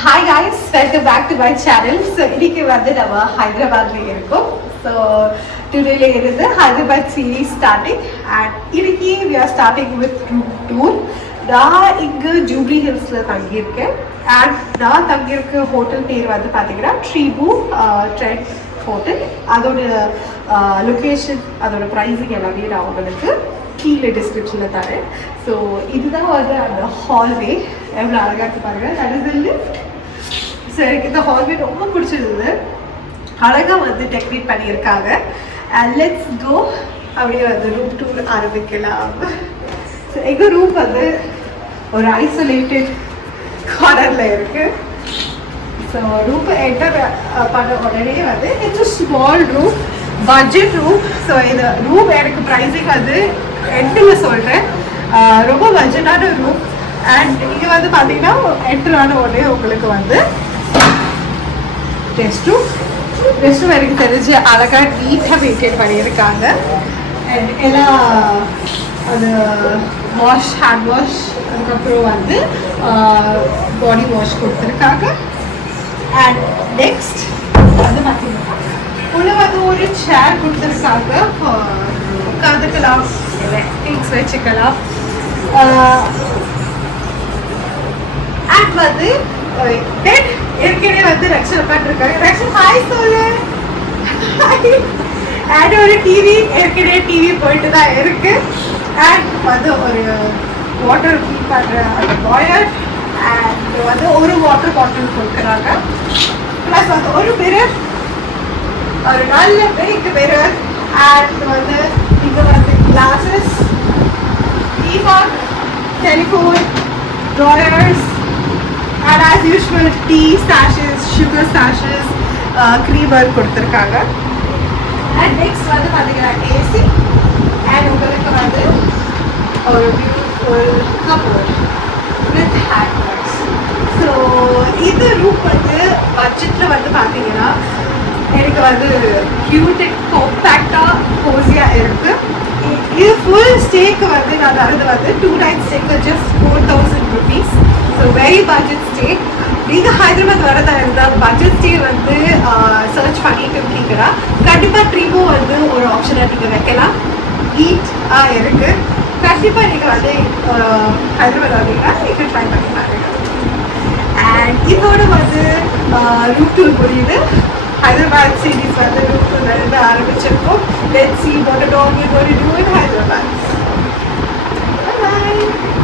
Hi guys, welcome back to my channel. So இன்னைக்கு வந்து நம்ம ஹைதராபாத்ல இருக்கோம். So today is the Hyderabad series starting and இன்னைக்கு we are starting with room tour. நான் இங்க ஜூப்ளி ஹில்ஸ்ல தங்கி இருக்கேன் and நான் தங்கி இருக்க ஹோட்டல் பேர் வந்து பாத்தீங்கன்னா ட்ரீபூ ட்ரெண்ட் ஹோட்டல். அதோட லொகேஷன் அதோட ப்ரைஸிங் எல்லாமே நான் உங்களுக்கு கீழே டிஸ்கிரிப்ஷனில் தரேன். ஸோ இதுதான் வந்து அந்த ஹால்வே எவ்வளோ அழகாக இருக்கு பாருங்கள். That is the lift. So எனக்கு இந்த ஹால்வே ரொம்ப பிடிச்சிருந்தது. அழகாக வந்து டெக்கரேட் பண்ணியிருக்காங்க. லெட்ஸ் கோ அப்படியே வந்து ரூம் டூர் ஆரம்பிக்கலாம். ஸோ எங்கள் ரூம் வந்து ஒரு ஐசோலேட்டட் கார்னரில் இருக்குது. ஸோ ரூம் என்டர் பண்ண உடனே வந்து it's a small room, budget room. So இந்த ரூம் எனக்கு ப்ரைஸிங் வந்து எண்டில் சொல்கிறேன், ரொம்ப பட்ஜெட்டான ரூம். அண்ட் இங்கே வந்து பார்த்தீங்கன்னா என்டர் ஆன உடனே உங்களுக்கு வந்து ரெஸ்ட் ரூம் எனக்கு தெரிஞ்சு அழகாக நீட்டாக மெயின்டைன் பண்ணியிருக்காங்க. அண்ட் எல்லாம் அது வாஷ், ஹேண்ட் வாஷ், அதுக்கப்புறம் வந்து பாடி வாஷ் கொடுத்துருக்காங்க. அண்ட் நெக்ஸ்ட் வந்து பார்த்தீங்கன்னா உள்ள வந்து ஒரு சேர் கொடுத்துருக்காங்க, உட்காந்துக்கலாம், திங்ஸ் வச்சுக்கலாம். அண்ட் வந்து பெட் ஏற்கனவே வந்து ரக்ஷன் உட்காந்துருக்காங்க. ரக்ஷன் ஹாய் சொல்லு. அண்ட் ஒரு டிவி, ஏற்கனவே டிவி போயிட்டு தான் இருக்கு. அண்ட் வந்து ஒரு வாட்டர் ஃபீல் பண்ணுற அந்த பாய்லர் அண்ட் வந்து ஒரு வாட்டர் பாட்டில் கொடுக்குறாங்க. ப்ளஸ் வந்து ஒரு மிரர், ஒரு நல்ல பிக் மிரர். அண்ட் வந்து இங்கே வந்து glasses, tea bag, telephone, drawers and as usual tea sachets, sugar sachets, creamer கொடுத்துருக்காங்க. அண்ட் நெக்ஸ்ட் வந்து பார்த்தீங்கன்னா ஏசி அண்ட் உங்களுக்கு வந்து ஒரு beautiful cupboard with handbags. So இந்த ரூம் வந்து பட்ஜெட்டில் வந்து பார்த்தீங்கன்னா எனக்கு வந்து க்யூட் அண்ட் காம்பேக்டாக கோசியாக இருக்குது. இது ஃபுல் ஸ்டேக்கு வந்து நான் தரது வந்து 2 night ஸ்டேக்கு just 4000 rupees. So very budget stay. நீங்கள் ஹைதராபாத் வரதா இருந்தால் பட்ஜெட் ஸ்டே வந்து சர்ச் பண்ணிட்டு இருக்கீங்கன்னா கண்டிப்பாக ட்ரீபோ வந்து ஒரு ஆப்ஷனாக நீங்கள் வைக்கலாம். நீட்டாக இருக்குது. கண்டிப்பாக நீங்கள் வந்து ஹைதராபாத் வந்தீங்கன்னா நீங்கள் ட்ரை பண்ணி பாருங்க. அண்ட் இதோட வந்து ரூம் டூர் முடியுது. Hyderabad series வந்து room tour இருந்து ஆரம்பிச்சிருக்கோம். Let's see what all we're going to do in Hyderabad. Bye bye.